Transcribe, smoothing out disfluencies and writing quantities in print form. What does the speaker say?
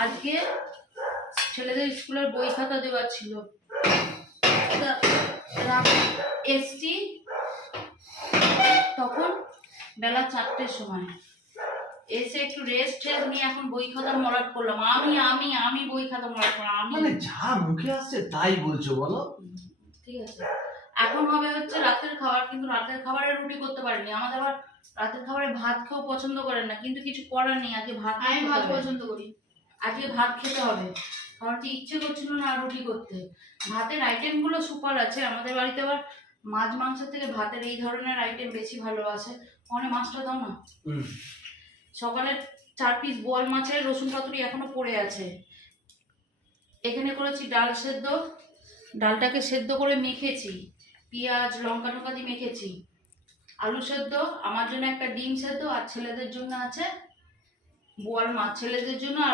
আজকে ছেলেদের স্কুলের বই খাতা দেওয়ার ছিল, এসছি তখন বেলা 4টের সময়, এসে একটু রেস্ট নিয়ে এখন বই খাতা মলাট করলাম। আমি বই খাতা মলাট করলাম। আমি মানে যা মুখে আসছে তাই বলছো, বলো। ঠিক আছে, এখন হবে হচ্ছে রাতের খাবার, কিন্তু রাতের খাবারে রুটি করতে পারিনি। আমাদের আবার রাতের খাবারে ভাত খাওয়া পছন্দ করেন না, কিন্তু কিছু করার নেই, আজকে ভাত পছন্দ করি, আজকে ভাত খেতে হবে। কারণ কি ইচ্ছে করছিল না রুটি করতে। ভাতের আইটেম গুলো সুপার আছে, আমাদের বাড়িতে আবার মাছ মাংসের থেকে ভাতের এই ধরনের আইটেম বেশি ভালোবাসে। অনেক মাছটা দাও না। সকালে 4 পিস বোয়াল মাছের রসুন পাতুরি এখনো পড়ে আছে। এখানে করেছি ডাল সেদ্ধ, ডালটাকে সেদ্ধ করে মেখেছি, পেঁয়াজ লঙ্কা টঙ্কা দিয়ে মেখেছি। আলু সেদ্ধ, আমার জন্য একটা ডিম সেদ্ধ, আর ছেলেদের জন্য আছে বোয়াল মাছ, ছেলেদের জন্য আর